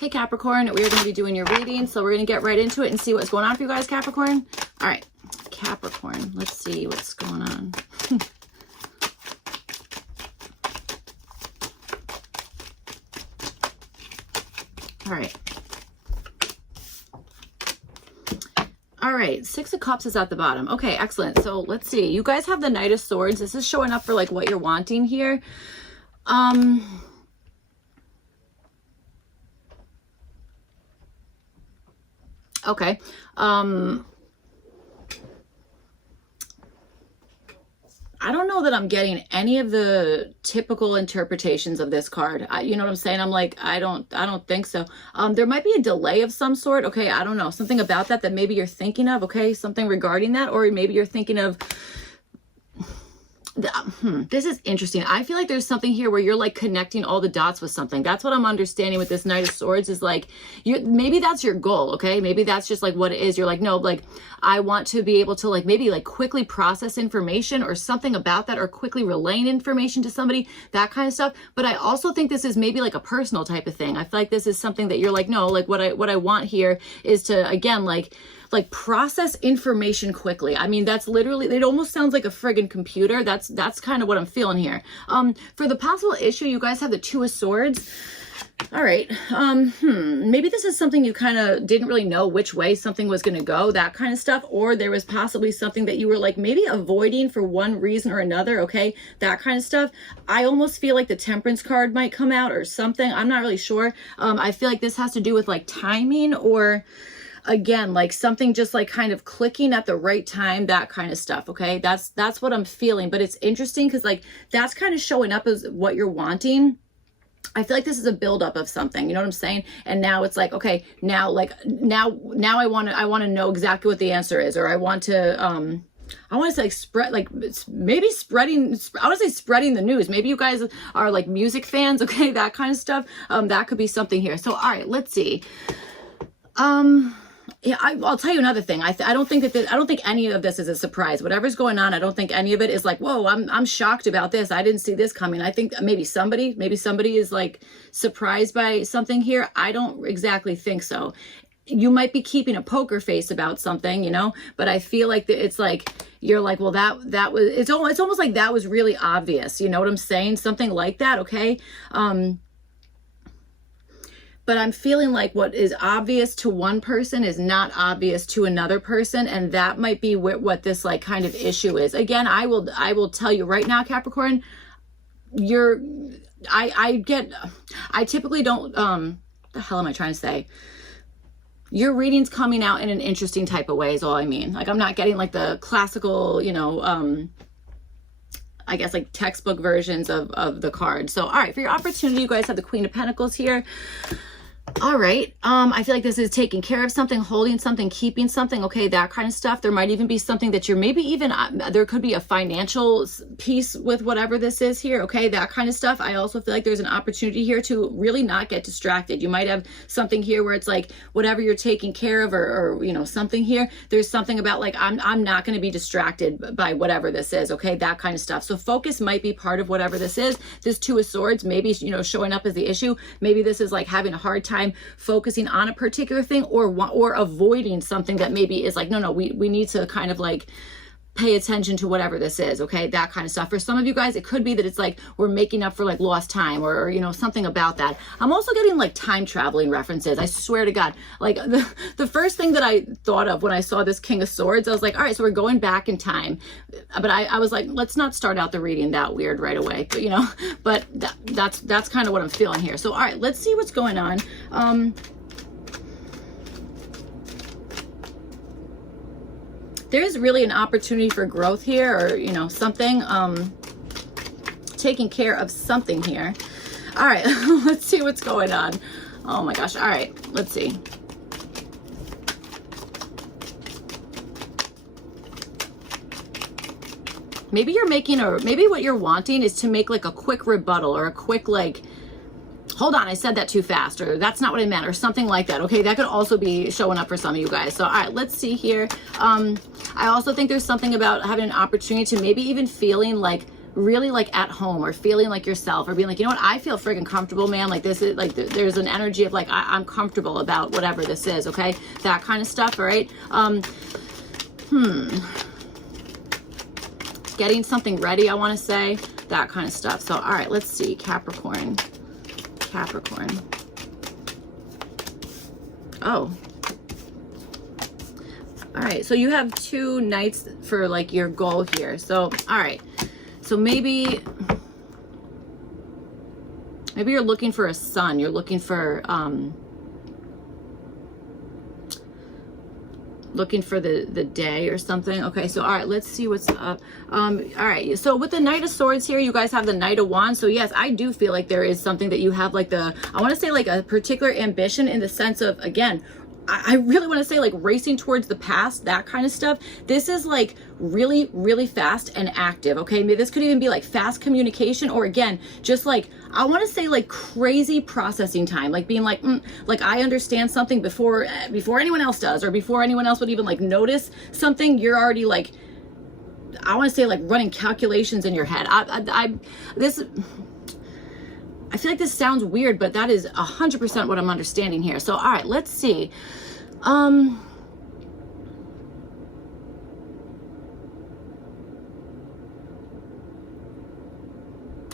Hey Capricorn, we are going to be doing your reading, so we're going to get right into it and see what's going on for you guys, Capricorn. All right, Capricorn, let's see what's going on. All right. All right, Six of Cups is at the bottom. Okay, excellent. So let's see. You guys have the Knight of Swords. This is showing up for like what you're wanting here. Okay. I don't know that I'm getting any of the typical interpretations of this card. You know what I'm saying? I'm like, I don't think so. There might be a delay of some sort. Okay, I don't know. Something about that maybe you're thinking of. Okay, something regarding that, or maybe you're thinking of. This is interesting. I feel like there's something here where you're like connecting all the dots with something. That's what I'm understanding with this Knight of Swords is like, maybe that's your goal. Okay. Maybe that's just like what it is. You're like, no, like I want to be able to like maybe like quickly process information or something about that, or quickly relaying information to somebody, that kind of stuff. But I also think this is maybe like a personal type of thing. I feel like this is something that you're like, no, like what I want here is to, again, like process information quickly. I mean, that's literally, it almost sounds like a friggin' computer. That's kind of what I'm feeling here. For the possible issue, you guys have the Two of Swords. All right. Maybe this is something you kind of didn't really know which way something was going to go, that kind of stuff. Or there was possibly something that you were like maybe avoiding for one reason or another. Okay. That kind of stuff. I almost feel like the Temperance card might come out or something. I'm not really sure. I feel like this has to do with like timing, or again, like something just like kind of clicking at the right time, that kind of stuff. Okay. That's what I'm feeling. But it's interesting because like that's kind of showing up as what you're wanting. I feel like this is a buildup of something, you know what I'm saying? And now it's like, okay, now I want to know exactly what the answer is, or I want to say like spread, like maybe spreading, I want to say spreading the news. Maybe you guys are like music fans. Okay. That kind of stuff. That could be something here. So, all right, let's see. Yeah, I'll tell you another thing. I don't think any of this is a surprise. Whatever's going on, I don't think any of it is like, whoa, I'm shocked about this. I didn't see this coming. I think maybe somebody is like surprised by something here. I don't exactly think so. You might be keeping a poker face about something, you know, but I feel like it's like, you're like, well, that was, it's almost like that was really obvious. You know what I'm saying? Something like that. Okay. But I'm feeling like what is obvious to one person is not obvious to another person. And that might be what this like kind of issue is. Again, I will tell you right now, Capricorn, I typically don't, the hell am I trying to say? Your reading's coming out in an interesting type of way is all I mean. Like I'm not getting like the classical, you know, I guess like textbook versions of the card. So, all right, for your opportunity, you guys have the Queen of Pentacles here. All right. I feel like this is taking care of something, holding something, keeping something. Okay. That kind of stuff. There might even be something that you're maybe even, there could be a financial piece with whatever this is here. Okay. That kind of stuff. I also feel like there's an opportunity here to really not get distracted. You might have something here where it's like, whatever you're taking care of or you know, something here, there's something about like, I'm not going to be distracted by whatever this is. Okay. That kind of stuff. So focus might be part of whatever this is. This Two of Swords, maybe, you know, showing up as the issue. Maybe this is like having a hard time focusing on a particular thing, or avoiding something that maybe is like, no, we need to kind of like pay attention to whatever this is. Okay. That kind of stuff. For some of you guys, it could be that it's like, we're making up for like lost time or you know, something about that. I'm also getting like time traveling references. I swear to God, like the first thing that I thought of when I saw this King of Swords, I was like, all right, so we're going back in time. But I was like, let's not start out the reading that weird right away, but you know, but that's kind of what I'm feeling here. So, all right, let's see what's going on. There's really an opportunity for growth here, or, you know, something, taking care of something here. All right, let's see what's going on. Oh my gosh. All right, let's see. Maybe you're making maybe what you're wanting is to make like a quick rebuttal or a quick like, hold on, I said that too fast, or that's not what I meant, or something like that. Okay, that could also be showing up for some of you guys. So, all right, let's see here. I also think there's something about having an opportunity to maybe even feeling like really like at home, or feeling like yourself, or being like, you know what, I feel friggin' comfortable, man. Like this is like, there's an energy of like, I'm comfortable about whatever this is, okay? That kind of stuff, all right? Getting something ready, I want to say, that kind of stuff. So, all right, let's see, Capricorn. Oh. All right, so you have 2 knights for like your goal here. So, all right. So maybe you're looking for a son. You're looking for the day or something. Okay, so all right, let's see what's up. All right, so with the Knight of Swords here, you guys have the Knight of Wands. So yes, I do feel like there is something that you have like I want to say like a particular ambition, in the sense of, again, I really want to say like racing towards the past, that kind of stuff. This is like really, really fast and active, okay? Maybe this could even be like fast communication, or again, just like, I want to say like crazy processing time, like being like, like I understand something before anyone else does, or before anyone else would even like notice something. You're already like, I want to say like running calculations in your head. I feel like this sounds weird, but that is 100% what I'm understanding here. So, all right, let's see.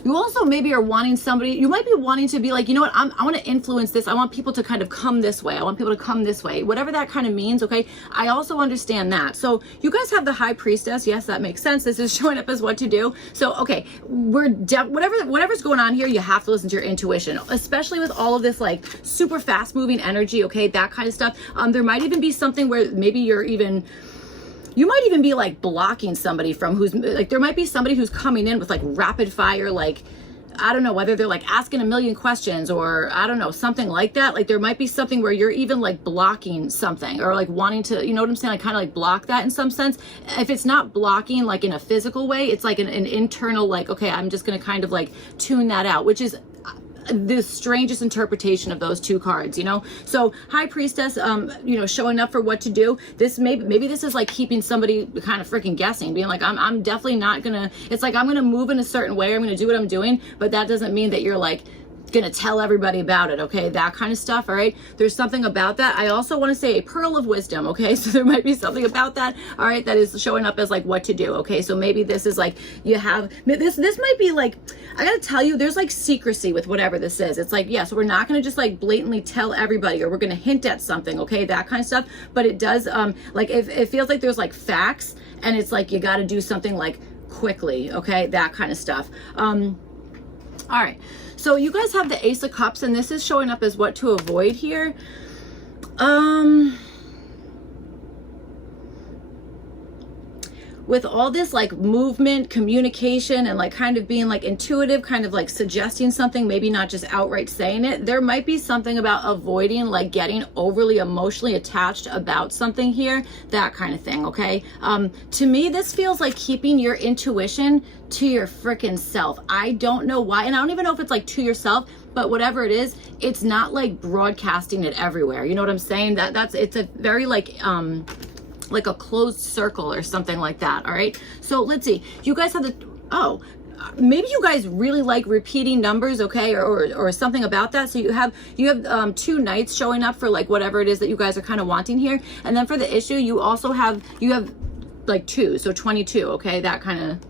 You also maybe are wanting somebody, you might be wanting to be like, you know what, I want to influence this. I want people to kind of come this way. I want people to come this way, whatever that kind of means. Okay. I also understand that. So you guys have the High Priestess. Yes, that makes sense. This is showing up as what to do. So, okay, whatever's going on here, you have to listen to your intuition, especially with all of this like super fast moving energy. Okay. That kind of stuff. There might even be something where maybe you might even be like blocking somebody from who's like, there might be somebody who's coming in with like rapid fire, like, I don't know, whether they're like asking a million questions, or I don't know, something like that. Like there might be something where you're even like blocking something, or like wanting to, you know what I'm saying? Like kind of like block that in some sense. If it's not blocking like in a physical way, it's like an internal, like, okay, I'm just going to kind of like tune that out, which is the strangest interpretation of those 2 cards, you know? So High Priestess, you know, showing up for what to do. This maybe this is like keeping somebody kind of freaking guessing, being like, I'm definitely not gonna, it's like, I'm gonna move in a certain way, I'm gonna do what I'm doing, but that doesn't mean that you're like gonna tell everybody about it, okay? That kind of stuff, all right? There's something about that. I also want to say a pearl of wisdom, okay? So there might be something about that, all right, that is showing up as like what to do, okay? So maybe this is like, you have, this might be like, I gotta tell you, there's like secrecy with whatever this is. It's like, yeah, so we're not gonna just like blatantly tell everybody, or we're gonna hint at something, okay? That kind of stuff. But it does, like, if it feels like there's like facts, and it's like, you gotta do something like quickly, okay? That kind of stuff. All right. So you guys have the Ace of Cups, and this is showing up as what to avoid here. With all this like movement, communication, and like kind of being like intuitive, kind of like suggesting something, maybe not just outright saying it, there might be something about avoiding like getting overly emotionally attached about something here, that kind of thing, okay? To me, this feels like keeping your intuition to your freaking self. I don't know why, and I don't even know if it's like to yourself, but whatever it is, it's not like broadcasting it everywhere. You know what I'm saying? It's a very like a closed circle or something like that. All right, so let's see, you guys have maybe you guys really like repeating numbers, okay, or something about that. So you have 2 knights showing up for like whatever it is that you guys are kind of wanting here. And then for the issue, you have like 2, so 22, okay, that kind of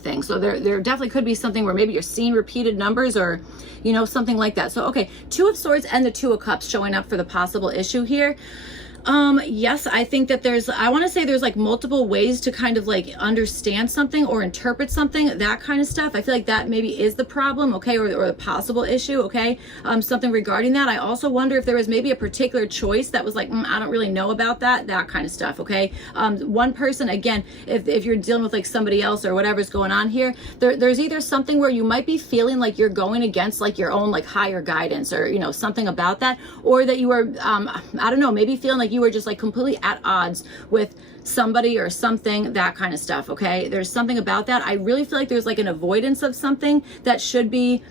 thing. So there definitely could be something where maybe you're seeing repeated numbers, or you know, something like that. So okay, 2 of Swords and the 2 of Cups showing up for the possible issue here. Yes, I think that I want to say there's like multiple ways to kind of like understand something or interpret something, that kind of stuff. I feel like that maybe is the problem, okay, or the possible issue, okay, something regarding that. I also wonder if there was maybe a particular choice that was like, I don't really know about that kind of stuff, okay. One person, again, if you're dealing with like somebody else or whatever's going on here, there's either something where you might be feeling like you're going against like your own like higher guidance, or you know, something about that, or that you are I don't know, maybe feeling like you were just like completely at odds with somebody or something, that kind of stuff, okay. There's something about that. I really feel like there's like an avoidance of something that should be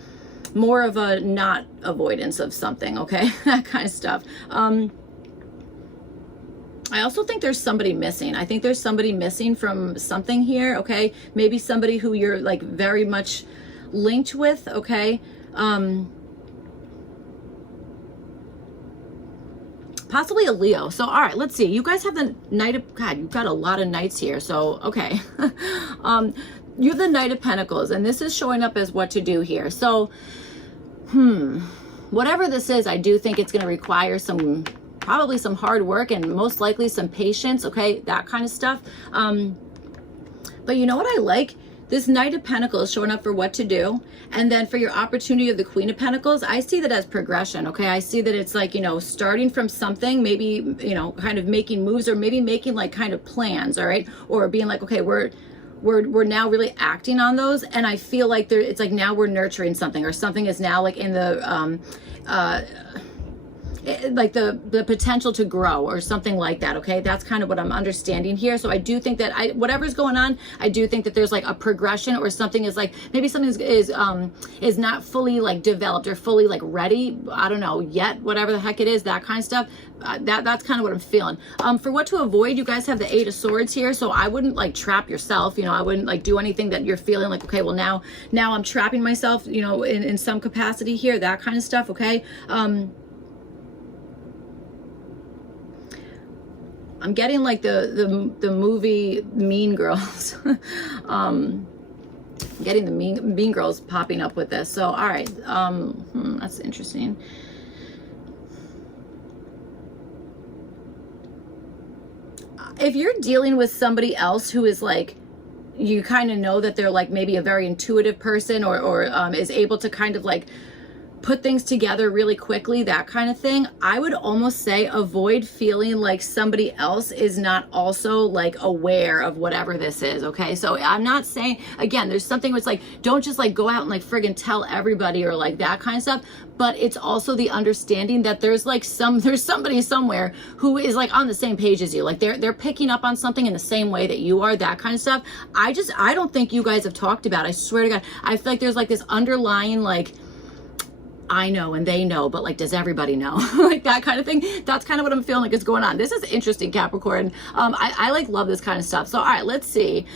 more of a not avoidance of something, okay. That kind of stuff. I also think there's somebody missing. I think there's somebody missing from something here, okay? Maybe somebody who you're like very much linked with, okay? Possibly a Leo. So, all right, let's see. You guys have the Knight of, God, you've got a lot of knights here. So, okay. You have the Knight of Pentacles, and this is showing up as what to do here. So, whatever this is, I do think it's going to require probably some hard work and most likely some patience, okay? That kind of stuff. But you know what I like? This Knight of Pentacles showing up for what to do. And then for your opportunity of the Queen of Pentacles, I see that as progression, okay? I see that it's like, you know, starting from something, maybe, you know, kind of making moves or maybe making like kind of plans, all right? Or being like, okay, we're now really acting on those. And I feel like it's like now we're nurturing something, or something is now like in the, like the potential to grow or something like that, okay? That's kind of what I'm understanding here. So I do think that whatever's going on, I do think that there's like a progression, or something is like, maybe something is not fully like developed or fully like ready, I don't know yet, whatever the heck it is, that kind of stuff. That's kind of what I'm feeling. For what to avoid, you guys have the Eight of Swords here, so I wouldn't like trap yourself, you know, I wouldn't like do anything that you're feeling like, okay, well now I'm trapping myself, you know, in some capacity here, that kind of stuff, okay? I'm getting like the movie Mean Girls. Getting the mean Girls popping up with this. So, all right. That's interesting. If you're dealing with somebody else who is like, you kind of know that they're like maybe a very intuitive person, or is able to kind of like put things together really quickly, that kind of thing, I would almost say avoid feeling like somebody else is not also like aware of whatever this is, okay? So I'm not saying, again, there's something where it's like, don't just like go out and like friggin' tell everybody or like that kind of stuff, but it's also the understanding that there's like there's somebody somewhere who is like on the same page as you, like they're picking up on something in the same way that you are, that kind of stuff. I don't think you guys have talked about, I swear to God, I feel like there's like this underlying like, I know and they know, but like, does everybody know? Like that kind of thing. That's kind of what I'm feeling like is going on. This is interesting, Capricorn. I like love this kind of stuff. So, all right, let's see.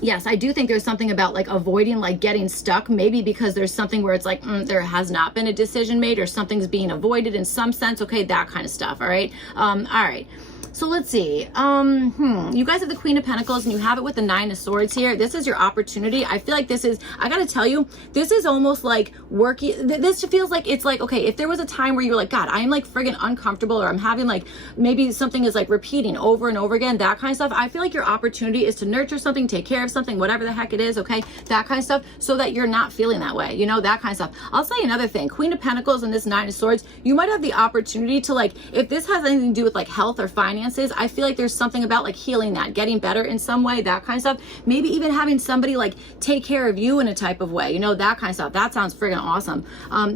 Yes, I do think there's something about like avoiding like getting stuck, maybe because there's something where it's like, there has not been a decision made, or something's being avoided in some sense. Okay, that kind of stuff. All right. All right. So let's see. You guys have the Queen of Pentacles, and you have it with the Nine of Swords here. This is your opportunity. I feel like this is, I got to tell you, this is almost like working. This feels like it's like, okay, if there was a time where you were like, God, I'm like friggin' uncomfortable, or I'm having like, maybe something is like repeating over and over again, that kind of stuff. I feel like your opportunity is to nurture something, take care of something, whatever the heck it is, okay? That kind of stuff, so that you're not feeling that way, you know, that kind of stuff. I'll say another thing, Queen of Pentacles and this Nine of Swords, you might have the opportunity to like, if this has anything to do with like health or finances, I feel like there's something about like healing that, getting better in some way, that kind of stuff. Maybe even having somebody like take care of you in a type of way, you know, that kind of stuff. That sounds friggin' awesome.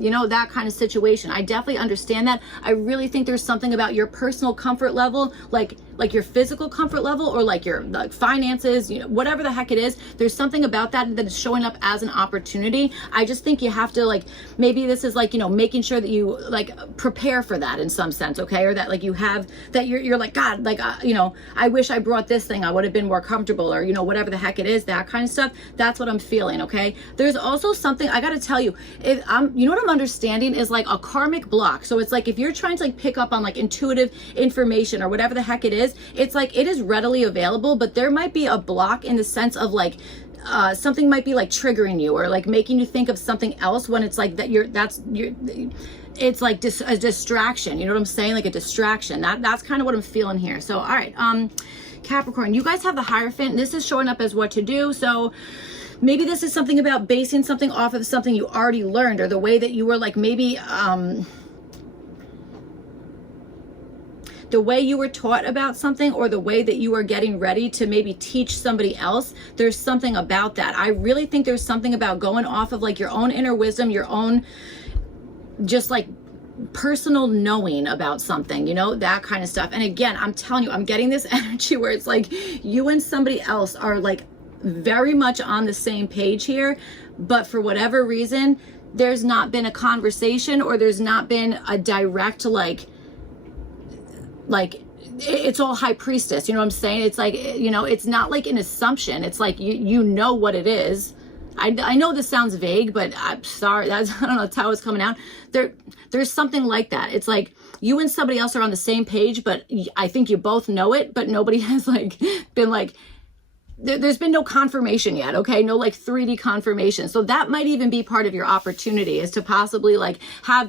You know, that kind of situation. I definitely understand that. I really think there's something about your personal comfort level, like your physical comfort level, or like your like finances, you know, whatever the heck it is. There's something about that that is showing up as an opportunity. I just think you have to like, maybe this is like, you know, making sure that you like prepare for that in some sense, okay? Or that like you have, that you're like, God, like, you know, I wish I brought this thing, I would have been more comfortable, or, you know, whatever the heck it is, that kind of stuff. That's what I'm feeling, okay? There's also something, I got to tell you, you know what I'm understanding is like a karmic block. So it's like, if you're trying to like pick up on like intuitive information or whatever the heck it is, it's like, it is readily available, but there might be a block in the sense of like, something might be like triggering you, or like making you think of something else, when it's like that it's like a distraction, you know what I'm saying? Like a distraction. That's kind of what I'm feeling here. So, all right, Capricorn, you guys have the Hierophant. This is showing up as what to do. So maybe this is something about basing something off of something you already learned, or the way that you were like, maybe, the way you were taught about something, or the way that you are getting ready to maybe teach somebody else. There's something about that. I really think there's something about going off of like your own inner wisdom, your own just like personal knowing about something, you know, that kind of stuff. And again, I'm telling you, I'm getting this energy where it's like you and somebody else are like very much on the same page here, but for whatever reason, there's not been a conversation, or there's not been a direct like like, it's all high priestess, you know what I'm saying? It's like, you know, it's not like an assumption. It's like, you know what it is. I know this sounds vague, but I'm sorry. I don't know, that's how it's coming out. There's something like that. It's like you and somebody else are on the same page, but I think you both know it, but nobody has like been like, there's been no confirmation yet, okay? No like 3D confirmation. So that might even be part of your opportunity, is to possibly like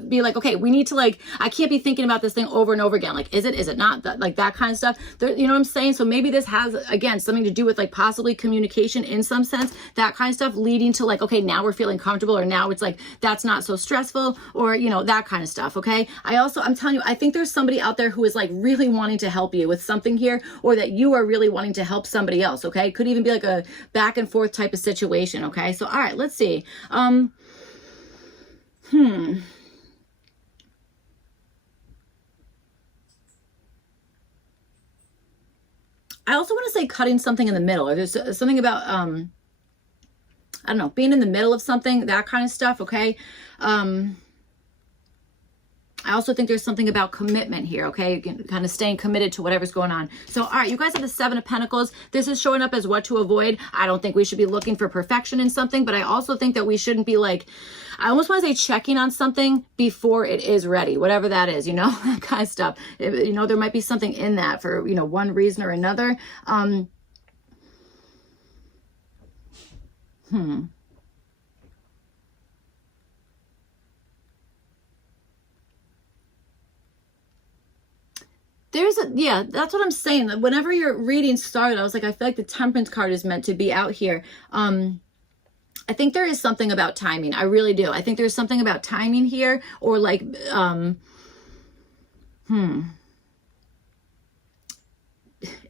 be like, okay, we need to like, I can't be thinking about this thing over and over again. Like, is it not, that, like that kind of stuff? You know what I'm saying? So maybe this has, again, something to do with like possibly communication in some sense, that kind of stuff, leading to like, okay, now we're feeling comfortable, or now it's like, that's not so stressful, or, you know, that kind of stuff, okay? I'm telling you, I think there's somebody out there who is like really wanting to help you with something here, or that you are really wanting to help somebody else, okay? Could even be like a back and forth type of situation, okay? So, all right, let's see. I also want to say cutting something in the middle, or there's something about, I don't know, being in the middle of something, that kind of stuff, okay? I also think there's something about commitment here, okay? Kind of staying committed to whatever's going on. So, all right, you guys have the Seven of Pentacles. This is showing up as what to avoid. I don't think we should be looking for perfection in something, but I also think that we shouldn't be like, I almost want to say checking on something before it is ready, whatever that is, you know, that kind of stuff. You know, there might be something in that for, you know, one reason or another. Yeah, that's what I'm saying. Whenever your reading started, I was like, I feel like the Temperance card is meant to be out here. I think there is something about timing. I really do. I think there's something about timing here, or like,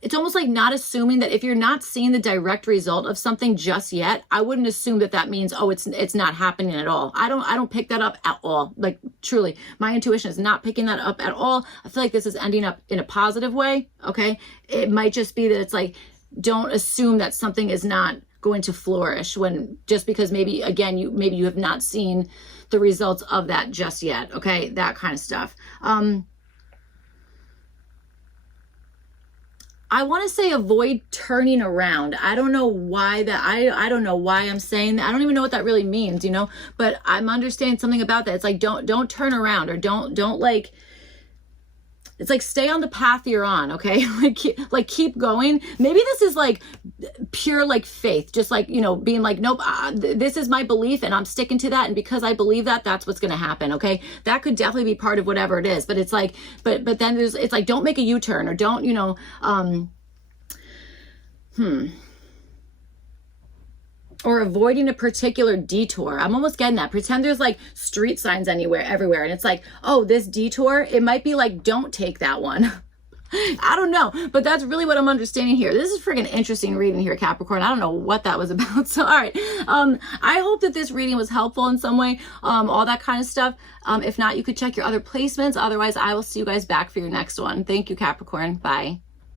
it's almost like not assuming that if you're not seeing the direct result of something just yet, I wouldn't assume that that means, oh, it's not happening at all. I don't pick that up at all. Like, truly, my intuition is not picking that up at all. I feel like this is ending up in a positive way, okay? It might just be that it's like, don't assume that something is not going to flourish, when just because maybe, again, you have not seen the results of that just yet, okay? That kind of stuff. I want to say avoid turning around. I don't know why that, I don't know why I'm saying that. I don't even know what that really means, you know, but I'm understanding something about that. It's like, don't turn around, or don't like, it's like, stay on the path you're on, okay? like keep going. Maybe this is like pure like faith, just like, you know, being like, nope, this is my belief and I'm sticking to that. And because I believe that, that's what's going to happen, okay? That could definitely be part of whatever it is. But it's like, but then it's like, don't make a U-turn, or don't, you know, or avoiding a particular detour. I'm almost getting that. Pretend there's like street signs everywhere. And it's like, oh, this detour, it might be like, don't take that one. I don't know, but that's really what I'm understanding here. This is freaking interesting reading here, Capricorn. I don't know what that was about. So, all right. I hope that this reading was helpful in some way, all that kind of stuff. If not, you could check your other placements. Otherwise, I will see you guys back for your next one. Thank you, Capricorn. Bye.